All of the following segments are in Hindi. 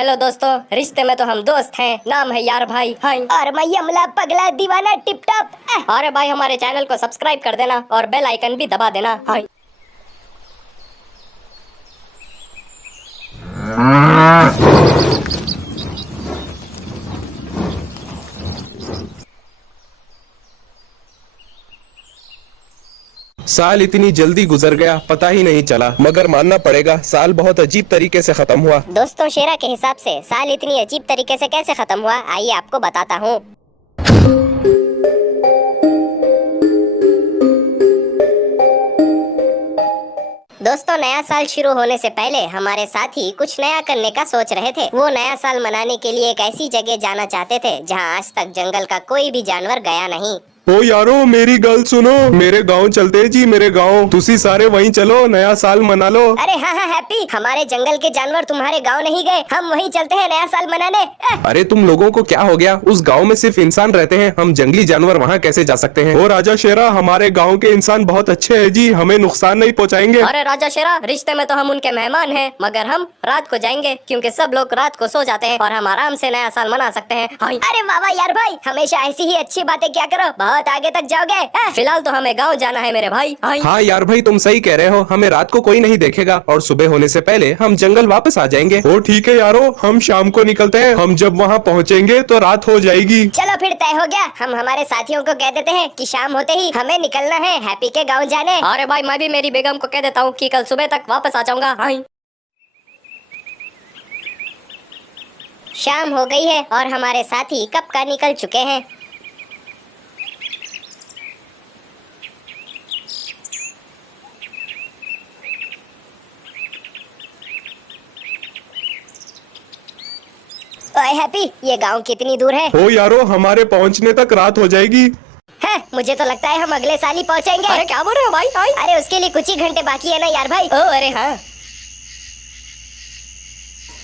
हेलो दोस्तों, रिश्ते में तो हम दोस्त हैं। नाम है यार भाई। हाय। और मैं यमला पगला दीवाना टिप टॉप। अरे भाई, हमारे चैनल को सब्सक्राइब कर देना और बेल आइकन भी दबा देना। हाय। साल इतनी जल्दी गुजर गया, पता ही नहीं चला। मगर मानना पड़ेगा, साल बहुत अजीब तरीके से खत्म हुआ। दोस्तों, शेरा के हिसाब से साल इतनी अजीब तरीके से कैसे खत्म हुआ, आइए आपको बताता हूँ। दोस्तों, नया साल शुरू होने से पहले हमारे साथी कुछ नया करने का सोच रहे थे। वो नया साल मनाने के लिए एक ऐसी जगह जाना चाहते थे जहाँ आज तक जंगल का कोई भी जानवर गया नहीं। ओ यारो, मेरी गल सुनो, मेरे गांव चलते जी। मेरे गांव तुसी सारे वहीं चलो, नया साल मना लो। अरे हाँ हाँ हैप्पी, हमारे जंगल के जानवर तुम्हारे गांव नहीं गए, हम वहीं चलते हैं नया साल मनाने। अरे तुम लोगों को क्या हो गया? उस गांव में सिर्फ इंसान रहते हैं, हम जंगली जानवर वहां कैसे जा सकते हैं? ओ राजा शेरा, हमारे गांव के इंसान बहुत अच्छे हैं जी, हमें नुकसान नहीं पहुंचाएंगे। अरे राजा शेरा, रिश्ते में तो हम उनके मेहमान हैं, मगर हम रात को जाएंगे क्योंकि सब लोग रात को सो जाते हैं और हम आराम से नया साल मना सकते हैं। हाय। अरे वाह यार भाई, हमेशा ऐसी ही अच्छी बातें क्या करो, बहुत आगे तक जाओगे। फिलहाल तो हमें गाँव जाना है मेरे भाई। हाय। हाँ यार भाई, तुम सही कह रहे हो, हमें रात को कोई नहीं देखेगा और सुबह होने से पहले हम जंगल वापस आ जाएंगे। ओ ठीक है यारो, हम शाम को निकलते हैं। हम जब वहाँ पहुँचेंगे तो रात हो जाएगी। चलो फिर तय हो गया, हम हमारे साथियों को कह देते हैं कि शाम होते ही हमें निकलना है हैप्पी के गाँव जाने। अरे भाई, मैं भी मेरी बेगम को कह देता हूँ कि कल सुबह तक वापस आ जाऊंगा। हाय। शाम हो गई है और हमारे साथी कब का निकल चुके हैं। ओए हैप्पी, ये गांव कितनी दूर है? ओ यारो, हमारे पहुँचने तक रात हो जाएगी। है, मुझे तो लगता है हम अगले साल ही पहुंचेंगे। अरे क्या बोल रहे हो भाई? हाय। अरे उसके लिए कुछ ही घंटे बाकी है ना यार भाई। ओ अरे हाँ।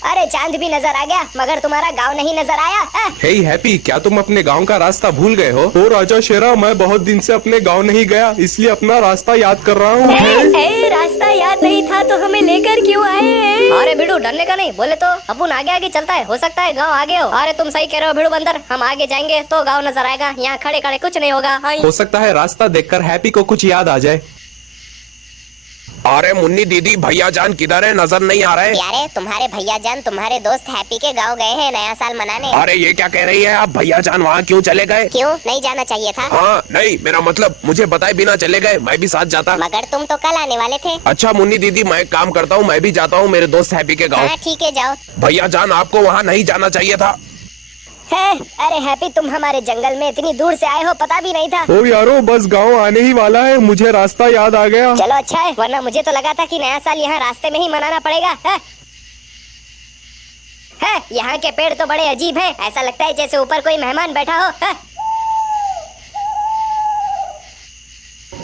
अरे चांद भी नजर आ गया, मगर तुम्हारा गांव नहीं नजर आया। हे हैप्पी, क्या तुम अपने गांव का रास्ता भूल गए हो? ओ राजा शेरा, मैं बहुत दिन से अपने गांव नहीं गया, इसलिए अपना रास्ता याद कर रहा हूँ। रास्ता याद नहीं था तो हमें लेकर क्यों आए? अरे भिड़ू, डरने का नहीं, बोले तो अपन आगे आगे चलता है, हो सकता है गांव आगे हो। अरे तुम सही कह रहे हो भिड़ू बंदर, हम आगे जाएंगे तो गांव नजर आएगा, यहाँ खड़े खड़े कुछ नहीं होगा। हो सकता है रास्ता देखकर हैप्पी को कुछ याद आ जाए। अरे मुन्नी दीदी, भैया जान किधर है? नजर नहीं आ रहे। यारे, तुम्हारे भैया जान तुम्हारे दोस्त हैप्पी के गांव गए हैं नया साल मनाने। अरे ये क्या कह रही है आप? भैया जान वहाँ क्यों चले गए? क्यों नहीं जाना चाहिए था? हाँ नहीं, मेरा मतलब मुझे बताए बिना चले गए, मैं भी साथ जाता। मगर तुम तो कल आने वाले थे। अच्छा मुन्नी दीदी, मैं एक काम करता हूँ, मैं भी जाता हूँ मेरे दोस्त हैप्पी के गाँव। हाँ ठीक है, जाओ। भैया जान, आपको वहाँ नहीं जाना चाहिए था। है, अरे हैप्पी, तुम हमारे जंगल में इतनी दूर से आए हो, पता भी नहीं था। ओ यारो, बस गांव आने ही वाला है, मुझे रास्ता याद आ गया। चलो अच्छा है, वरना मुझे तो लगा था कि नया साल यहाँ रास्ते में ही मनाना पड़ेगा। है, यहाँ के पेड़ तो बड़े अजीब हैं, ऐसा लगता है जैसे ऊपर कोई मेहमान बैठा हो। है?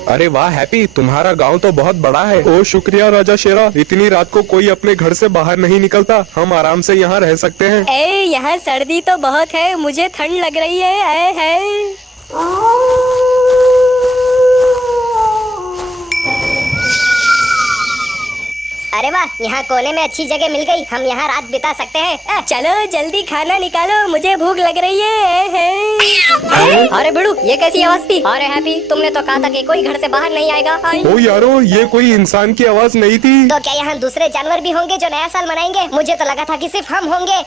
अरे वाह हैप्पी, तुम्हारा गांव तो बहुत बड़ा है। ओ शुक्रिया राजा शेरा, इतनी रात को कोई अपने घर से बाहर नहीं निकलता, हम आराम से यहाँ रह सकते हैं। यहाँ सर्दी तो बहुत है, मुझे ठंड लग रही है। अरे वाह, यहाँ कोने में अच्छी जगह मिल गई, हम यहाँ रात बिता सकते हैं। चलो जल्दी खाना निकालो, मुझे भूख लग रही है। अरे बिड़ू, ये कैसी आवाज थी? अरे हैप्पी, तुमने तो कहा था कि कोई घर से बाहर नहीं आएगा। ओ यारो, ये कोई इंसान की आवाज नहीं थी। तो क्या यहाँ दूसरे जानवर भी होंगे जो नया साल मनाएंगे? मुझे तो लगा था कि सिर्फ हम होंगे।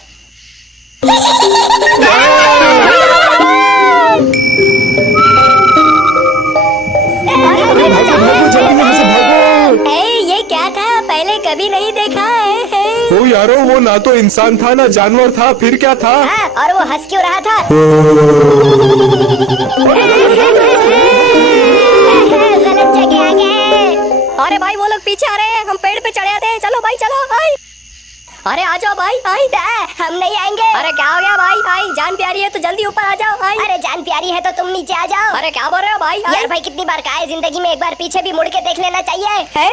ये क्या था? पहले कभी नहीं देखा है। ओ यारो, वो ना तो इंसान था ना जानवर था, फिर क्या था? हाँ, और वो हंस क्यों रहा था? गलत जगह आ गए। अरे भाई, वो लोग पीछे आ रहे हैं, हम पेड़ पे चढ़े आते हैं। चलो भाई चलो। भाई अरे आ जाओ भाई। हम नहीं आएंगे। अरे क्या हो गया भाई? जान प्यारी है तो जल्दी ऊपर आ जाओ। अरे जान प्यारी है तो तुम नीचे आ जाओ। अरे क्या बोल रहे हो भाई? यार भाई, कितनी बार कहा है, जिंदगी में एक बार पीछे भी मुड़ के देख लेना चाहिए। है?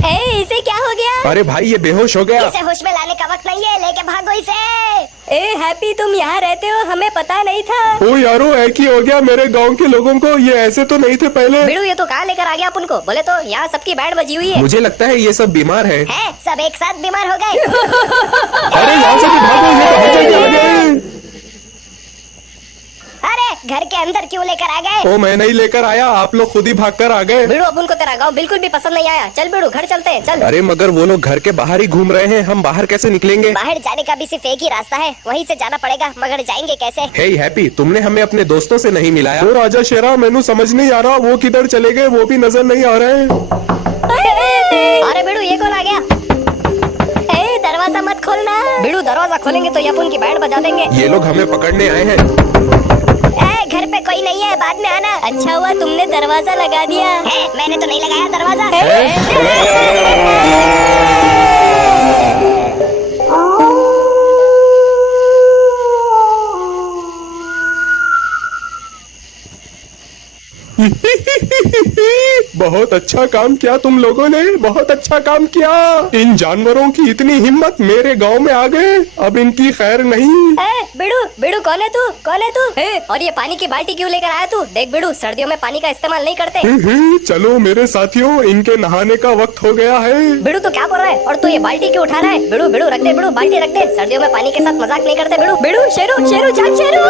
इसे क्या हो गया? अरे भाई ये बेहोश हो गया। इसे होश में लाने का वक्त नहीं है, लेके भागो इसे। ए हैप्पी, तुम यहाँ रहते हो, हमें पता नहीं था। ओ यारो एक ही हो गया मेरे गांव के लोगों को, ये ऐसे तो नहीं थे पहले। बिड़ू ये तो कहाँ लेकर आ गया अपन को? बोले तो यहाँ सबकी बैंड बजी हुई है। मुझे लगता है ये सब बीमार है। सब एक साथ बीमार हो गए। अरे यहाँ से भी भागो, ये कहाँ चले गए? अरे घर के अंदर क्यों लेकर आ गए? ओ मैं नहीं लेकर आया, आप लोग खुद ही भाग कर आ गए। बिड़ू अपन को तेरा गाँव बिल्कुल भी पसंद नहीं आया। चल बिड़ू घर चलते हैं, चल। अरे मगर वो लोग घर के बाहर ही घूम रहे हैं, हम बाहर कैसे निकलेंगे? बाहर जाने का भी सिर्फ एक ही रास्ता है, वहीं से जाना पड़ेगा, मगर जाएंगे कैसे? हे हैप्पी, तुमने हमें अपने दोस्तों से नहीं मिलाया। वो राजा शेरा मैंने समझ नहीं आ रहा, वो किधर चले गए वो भी नजर नहीं आ रहे हैं। अरे बिड़ू ये कौन आ गया? दरवाजा मत खोलना। बिड़ू दरवाजा खोलेंगे तो ये अपन की बैंड बजा देंगे। ये लोग हमें पकड़ने आए हैं। घर पे कोई नहीं है, बाद में आना। अच्छा हुआ तुमने दरवाजा लगा दिया। मैंने तो नहीं लगाया दरवाजा। बहुत अच्छा काम किया तुम लोगों ने, बहुत अच्छा काम किया। इन जानवरों की इतनी हिम्मत, मेरे गांव में आ गए, अब इनकी खैर नहीं। बिड़ू बिड़ू कौन है तू? कौन है तू? और ये पानी की बाल्टी क्यों लेकर आया तू? देख बिड़ू, सर्दियों में पानी का इस्तेमाल नहीं करते। चलो मेरे साथियों, इनके नहाने का वक्त हो गया है। बिड़ू तो क्या बोल रहा है? और तू ये बाल्टी क्यों उठा रहा है? बिड़ू बिड़ू रख दे, बिड़ू बाल्टी रख दे। सर्दियों में पानी के साथ मजाक नहीं करते। बिड़ू बिड़ू शेरू शेरू जाग शेरू।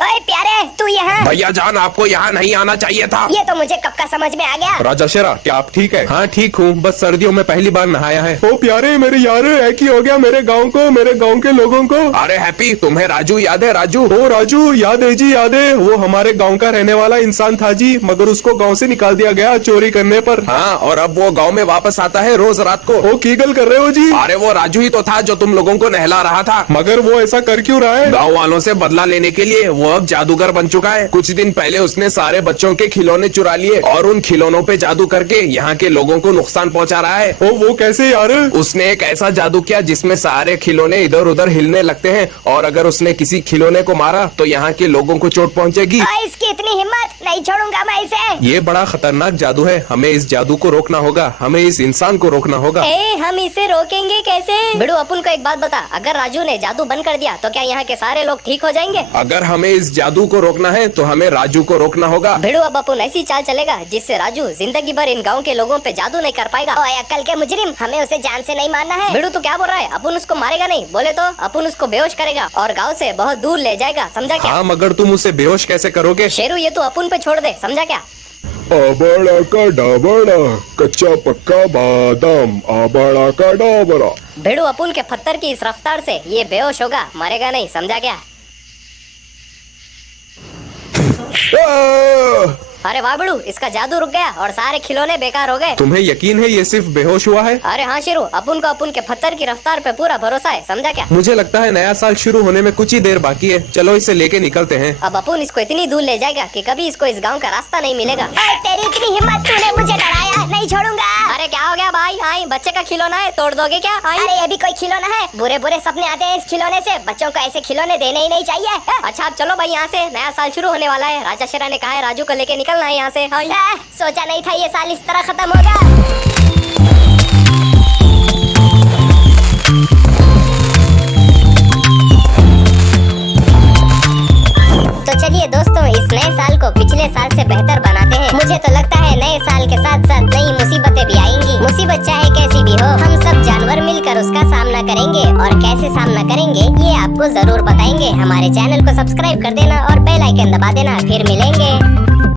ओए प्यारे, तू यहाँ? भैया जान, आपको यहाँ नहीं आना चाहिए था। ये तो मुझे कब का समझ में आ गया। राजा शेरा, क्या आप ठीक है? हाँ ठीक हूँ, बस सर्दियों में पहली बार नहाया है। ओ प्यारे मेरे यार, एक ही हो गया मेरे गांव को, मेरे गांव के लोगों को। अरे हैप्पी, तुम्हें राजू याद है? राजू, ओ राजू याद है जी, याद है। वो हमारे गाँव का रहने वाला इंसान था जी, मगर उसको गाँव से निकाल दिया गया चोरी करने पर। हाँ, और अब वो गाँव में वापस आता है रोज रात को। ओ की गल कर रहे हो जी? अरे वो राजू ही तो था जो तुम लोगों को नहला रहा था। मगर वो ऐसा कर क्यों रहा है? गाँव वालों से बदला लेने के लिए वो अब जादूगर बन चुका है। कुछ दिन पहले उसने सारे बच्चों के खिलौने चुरा लिए और उन खिलौनों पे जादू करके यहाँ के लोगों को नुकसान पहुँचा रहा है। ओ वो कैसे यार? उसने एक ऐसा जादू किया जिसमें सारे खिलौने इधर उधर हिलने लगते हैं, और अगर उसने किसी खिलौने को मारा तो यहाँ के लोगों को चोट पहुँचेगी। इसकी इतनी हिम्मत, नहीं छोड़ूंगा मैं इसे। ये बड़ा खतरनाक जादू है, हमें इस जादू को रोकना होगा, हमें इस इंसान को रोकना होगा। हम इसे रोकेंगे कैसे? बिड़ू अपन को एक बात बता, अगर राजू ने जादू बंद कर दिया तो क्या यहाँ के सारे लोग ठीक हो जाएंगे? अगर हमें इस जादू को रोकना है तो हमें राजू को रोकना होगा। भिड़ू अब अपन ऐसी चाल चलेगा जिससे राजू जिंदगी भर इन गांव के लोगों पे जादू नहीं कर पाएगा। ओए अक्ल के मुजरिम, हमें उसे जान से नहीं मारना है। भिड़ू तू क्या बोल रहा है? अपन उसको मारेगा नहीं, बोले तो अपन उसको बेहोश करेगा और गांव से बहुत दूर ले जाएगा, समझा क्या? हाँ, मगर तुम उसे बेहोश कैसे करोगे? शेरू ये तू अपन पे छोड़ दे, समझा क्या? आबड़ा का डाबड़ा, कच्चा पक्का बादाम, आबड़ा का डाबड़ा। भिड़ू अपन के पत्थर की इस रफ्तार से ये बेहोश होगा, मरेगा नहीं, समझा क्या? अरे वाह बिड़ू, इसका जादू रुक गया और सारे खिलौने बेकार हो गए। तुम्हें यकीन है ये सिर्फ बेहोश हुआ है? अरे हाँ शेरू, अपन को अपन के पत्थर की रफ्तार पे पूरा भरोसा है, समझा क्या? मुझे लगता है नया साल शुरू होने में कुछ ही देर बाकी है, चलो इसे लेके निकलते हैं। अब अपन इसको इतनी दूर ले जाएगा कि कभी इसको इस गांव का रास्ता नहीं मिलेगा। तेरी इतनी हिम्मत, तूने मुझे डराया, नहीं छोड़ूंगा। अरे क्या हो गया भाई? आई बच्चे का खिलौना है, तोड़ दोगे क्या? आई अरे ये भी कोई खिलौना है? बुरे बुरे सपने आते हैं इस खिलौने से, बच्चों को ऐसे खिलौने देने ही नहीं चाहिए। अच्छा अब चलो भाई, यहाँ से नया साल शुरू होने वाला है, राजा शेरा ने कहा है राजू को लेके निकलना है यहाँ से। सोचा नहीं था ये साल इस तरह खत्म होगा। तो चलिए दोस्तों, इस नए साल को पिछले साल से बेहतर बनाते हैं। मुझे तो लगता है नए साल के साथ साथ नई मुसीबतें भी आएंगी। मुसीबत चाहे कैसी भी हो, हम सब जानवर मिलकर उसका सामना करेंगे, और कैसे सामना करेंगे ये आपको जरूर बताएंगे। हमारे चैनल को सब्सक्राइब कर देना और बेल आइकन दबा देना। फिर मिलेंगे।